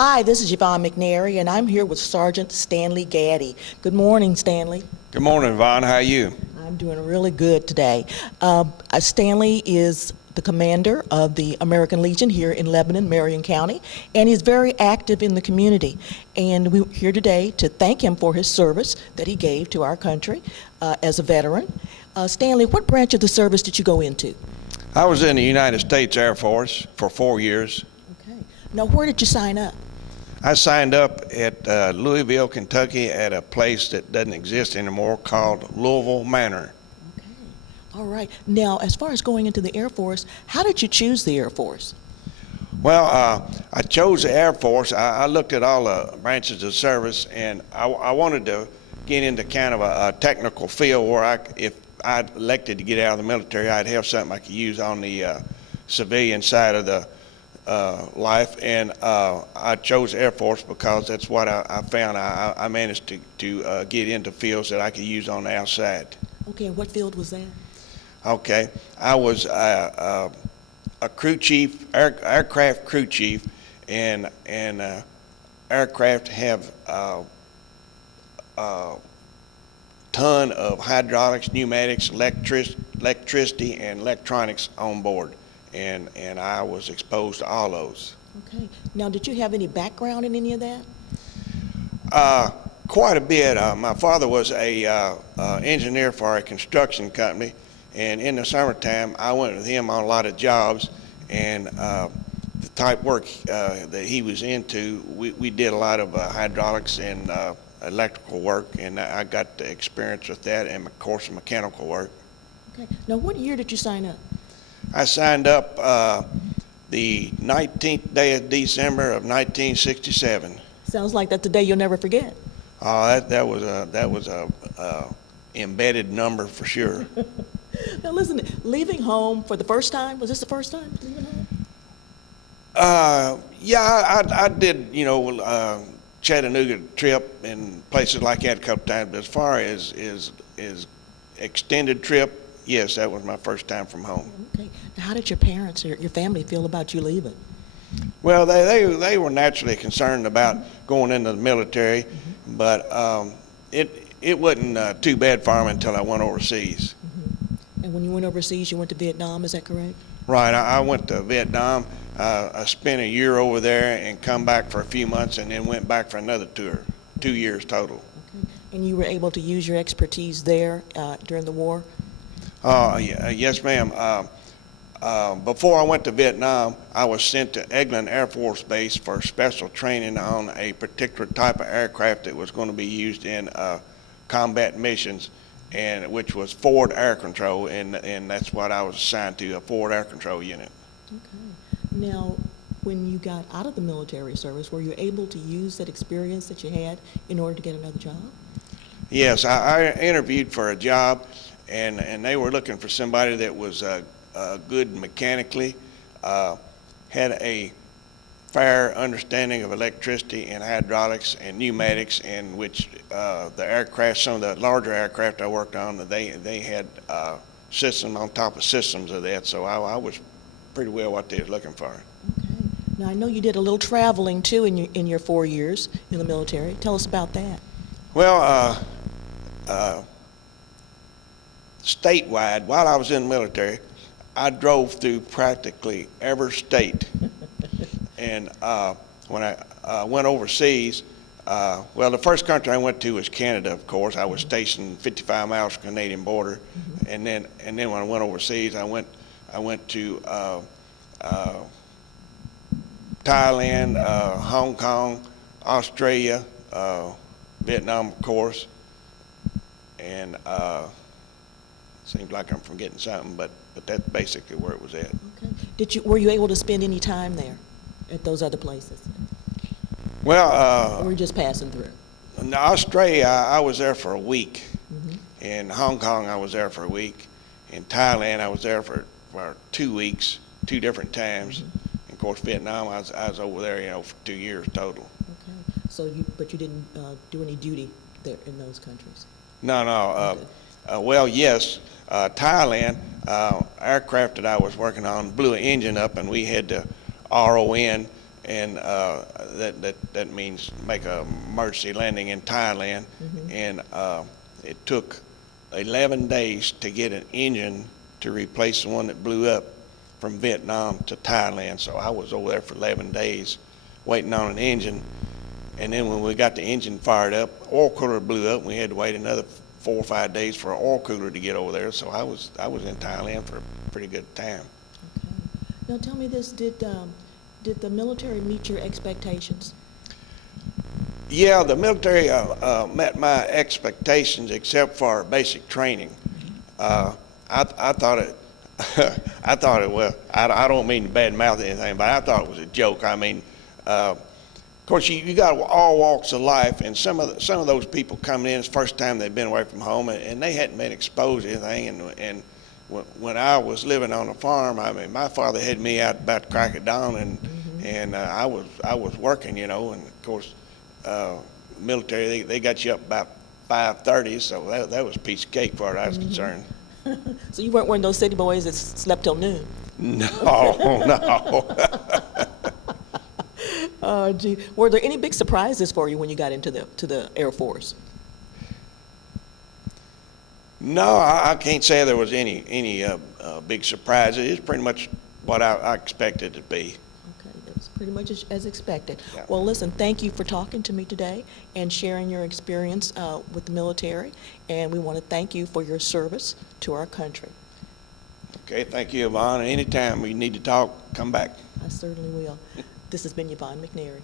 Hi, this is Yvonne McNary, and I'm here with Sergeant Stanley Gaddie. Good morning, Stanley. Good morning, Yvonne. How are you? I'm doing really good today. Stanley is the commander of the American Legion here in Lebanon, Marion County, and he's very active in the community. And we're here today to thank him for his service that he gave to our country as a veteran. Stanley, what branch of the service did you go into? I was in the United States Air Force for 4 years. Okay. Now, where did you sign up? I signed up at Louisville, Kentucky at a place that doesn't exist anymore called Louisville Manor. Okay. All right. Now, as far as going into the Air Force, how did you choose the Air Force? Well, I chose the Air Force. I looked at all the branches of service, and I wanted to get into kind of a technical field where if I elected to get out of the military, I'd have something I could use on the civilian side of the life, and I chose Air Force because that's what I found. I managed to get into fields that I could use on the outside. Okay, and what field was that? Okay, I was a crew chief, aircraft crew chief, and aircraft have a ton of hydraulics, pneumatics, electricity, and electronics on board. And I was exposed to all those. Okay. Now, did you have any background in any of that? Quite a bit. My father was a engineer for a construction company, and in the summertime, I went with him on a lot of jobs, and the type work that he was into, we did a lot of hydraulics and electrical work, and I got the experience with that, and of course, mechanical work. Okay. Now, what year did you sign up? I signed up the 19th day of December of 1967. Sounds like that's a day you'll never forget. Oh, that was a embedded number for sure. Now, listen, leaving home for the first time, was this the first time leaving home? Yeah, I did, Chattanooga trip and places like that a couple times, but as far as extended trip, yes, that was my first time from home. Okay. Now, how did your parents or your family feel about you leaving? Well, they were naturally concerned about going into the military, but it wasn't too bad for them until I went overseas. And when you went overseas, you went to Vietnam, is that correct? Right. I went to Vietnam. I spent a year over there and come back for a few months and then went back for another tour, 2 years total. Okay. And you were able to use your expertise there during the war? Yes, ma'am. Before I went to Vietnam, I was sent to Eglin Air Force Base for special training on a particular type of aircraft that was going to be used in combat missions, and which was forward air control, and that's what I was assigned to, a forward air control unit. Okay. Now, when you got out of the military service, were you able to use that experience that you had in order to get another job? Yes, I interviewed for a job, and they were looking for somebody that was good mechanically, had a fair understanding of electricity and hydraulics and pneumatics, in which the aircraft, some of the larger aircraft I worked on, they had systems on top of systems of that, so I was pretty well what they were looking for. Okay. Now, I know you did a little traveling too in your 4 years in the military. Tell us about that. Well, statewide, while I was in the military, I drove through practically every state. And when I went overseas, well, the first country I went to was Canada, of course. I was stationed 55 miles from the Canadian border. And then when I went overseas, I went to Thailand, Hong Kong, Australia, Vietnam, of course, and seems like I'm forgetting something, but that's basically where it was at. Okay. Were you able to spend any time there at those other places? Well, or were you just passing through? In Australia, I was there for a week. In Hong Kong, I was there for a week. In Thailand, I was there for 2 weeks, 2 different times. And of course, Vietnam, I was over there, for 2 years total. Okay. So but you didn't do any duty there in those countries? No. Well, yes, Thailand, aircraft that I was working on blew an engine up, and we had to RO in and that means make a emergency landing in Thailand. And it took 11 days to get an engine to replace the one that blew up from Vietnam to Thailand. So I was over there for 11 days waiting on an engine. And then when we got the engine fired up, oil cooler blew up, and we had to wait another 4 or 5 days for an oil cooler to get over there. So I was in Thailand for a pretty good time. Okay. Now tell me this, did the military meet your expectations? Yeah, the military met my expectations except for basic training. I thought it, well, I don't mean to badmouth anything, but I thought it was a joke. I mean, of course, you got all walks of life, and some of those people coming in, it's the first time they've been away from home, and they hadn't been exposed to anything. And when I was living on a farm, I mean, my father had me out about the crack of dawn, and I was working, and of course, military, they got you up about 5:30, so that was a piece of cake as far as I was concerned. So you weren't one of those city boys that slept till noon? No, no. Oh, gee. Were there any big surprises for you when you got into the Air Force? No, I can't say there was any big surprises. It's pretty much what I expected it to be. Okay, that was pretty much as expected. Yeah. Well, listen, thank you for talking to me today and sharing your experience with the military, and we want to thank you for your service to our country. Okay, thank you, Yvonne. Anytime you need to talk, come back. I certainly will. This has been Yvonne McNary.